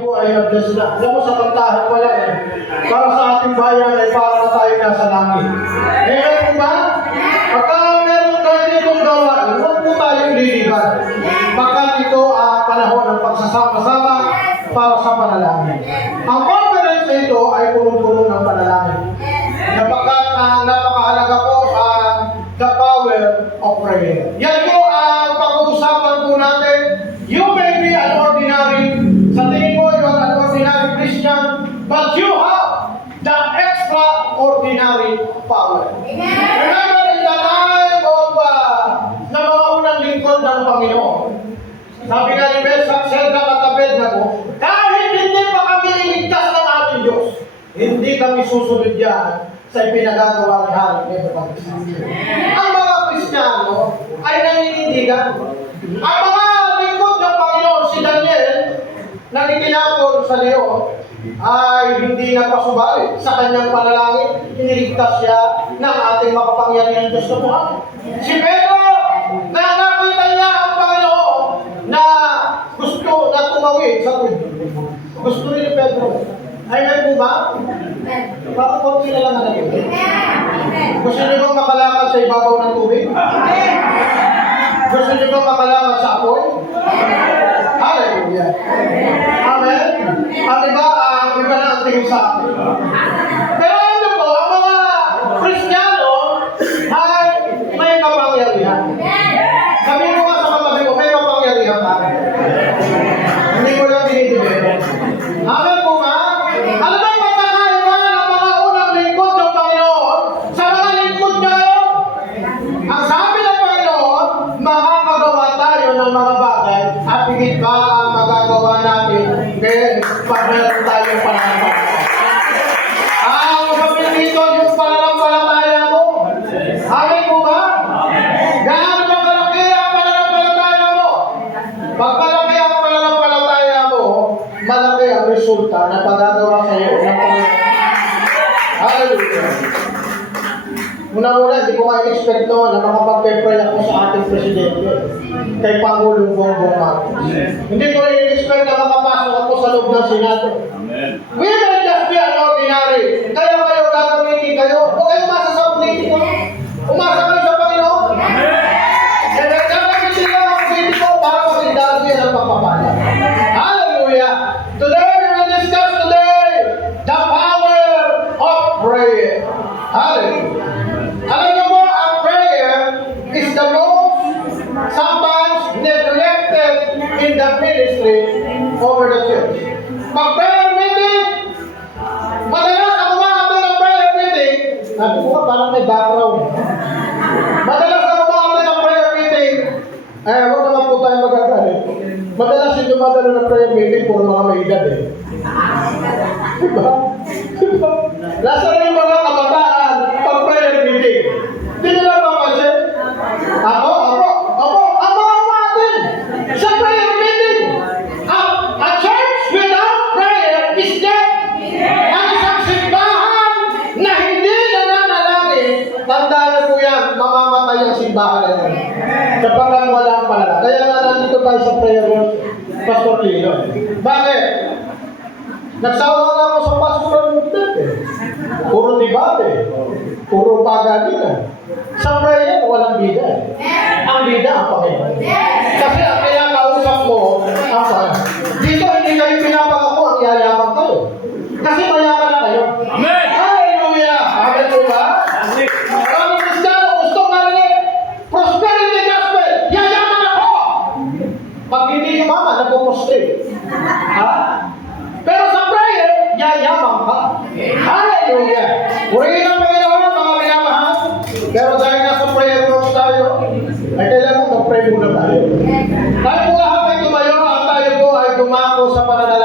po ay nag-bless na. Alam mo, sa kantahan pala eh. Para sa ating bayan ay para na tayo nasa langit. Amen po ba? Pagka meron tayo ditong gawain, huwag po tayong liliban. Pagkat ito ang panahon ng pagsasama-sama para sa panalangin. Ang conference na ito ay punong-puno ng panalangin. Napagkat ang napakahalaga po ang the power of prayer. Yan po ang pag-uusapan po natin. You may be an ordinary, sa tingin mo you are an ordinary Christian, but you have the extraordinary power. Remember in the time of na mga unang lingkod ng Panginoon. Sabi nga ni Meshach, Shadrach at Abednego, dahil hindi pa kami iligtas ng ating Diyos, hindi kami susunod yan sa ipinagagawa ni Hari Nebuchadnezzar. Ang mga Kristiyano ay naninindigan. Ang mga lingkod ng Panginoon, si Daniel, na itinapon sa leon, ay hindi nagpasubali sa kanyang panalangin. Iniligtas siya ng ating makapangyarihan Diyos na Muhammad. Si Pedro, na nakita niya ang Panginoon na gusto na tumawid sa tubig. Gusto rin ni Pedro. Ay, may po ba? Bakit po kilala na natin? Gusto niyo bang makalakad sa ibabaw ng tubig? Gusto niyo bang makalakad sa apoy? Hallelujah. Amen. At iba na ang tingin sa akin. Pero ano po, ang mga Kristiyano ay may kapangyarihan. Sabi mo nga sa katabi ko, may kapangyarihan ka. Hindi ko lang dinidibig. Amen po ba? Ano ba yung pagkakaiba ng mga unang lingkod ng Panginoon sa mga lingkod ngayon? Ang sabi ng Panginoon, makakagawa tayo ng mga bagay at higit pa ang magagawa natin pag meron tayong pananampalataya. Ang sabi dito yung pananampalataya mo. Amen po ba? Gaano ba kalaki ang pananampalataya mo? Pag malaki ang pananampalataya mo, malaki ang resulta na pagagawa sa iyo ng Panginoon. Hallelujah. Una-una, hindi ko ma-expect noon na makapag-pray ako sa ating presidente, kay Pangulong Bongbong Marcos. Hindi ko rin expect na makapasok ako sa loob ng Senado. We may just be an ordinary. Kayo gagamitin kayo. Huwag kayong umasa sa politiko. Umasa kayo sa Panginoon. And gagamitin kayo ang politiko para maging yan ang pagpapala. Hallelujah. Today, we will discuss the power of prayer. Hallelujah. Alam niyo mo, ang prayer is the most sometimes neglected in the ministry over the church. Pag prayer meeting, madalas ako makakita ng prayer meeting, sabi ko nga parang may background. Madalas ako makakita ng prayer meeting, huwag naman po tayo magagalit. Madalas yung dumadalo ng prayer meeting, puro mga may edad eh. Diba? Nasa rin yung mga kabataan pag prayer meeting. Hindi nila mapansin. Ako natin sa prayer meeting. A church without prayer is dead. Ang isang simbahan na hindi nananalangin, tandaan na po yan, mamamatay ang simbahan na yan. Kapag wala ang panalangin. Kaya nga nandito tayo sa prayer worship, Pastor Lino. Bakit? Nagsawa nga ako sa pastoral movement eh. Puro debate, puro pagalitan. Sa prayer, walang bida eh. Ang bida ang Panginoon. Kasi ang kinakausap mo, ang Panginoon. Dito hindi kayo pinapangako ang yayaman kayo. Kasi mayaman na kayo. Amen! Hallelujah! Amen po ba? Maraming Kristiyano gusto marinig prosperity gospel. Yayaman ako! Pag hindi yumaman, nagpo-prostrate. Ha? Pero sa prayer, yayaman ka. Hallelujah! Purihin ang Panginoon, mga minamahal. Pero dahil nasa prayer room tayo, ay kailangan mag-pray muna tayo. Tayo po lahat ay tumayo at tayo po ay dumako sa pananalangin.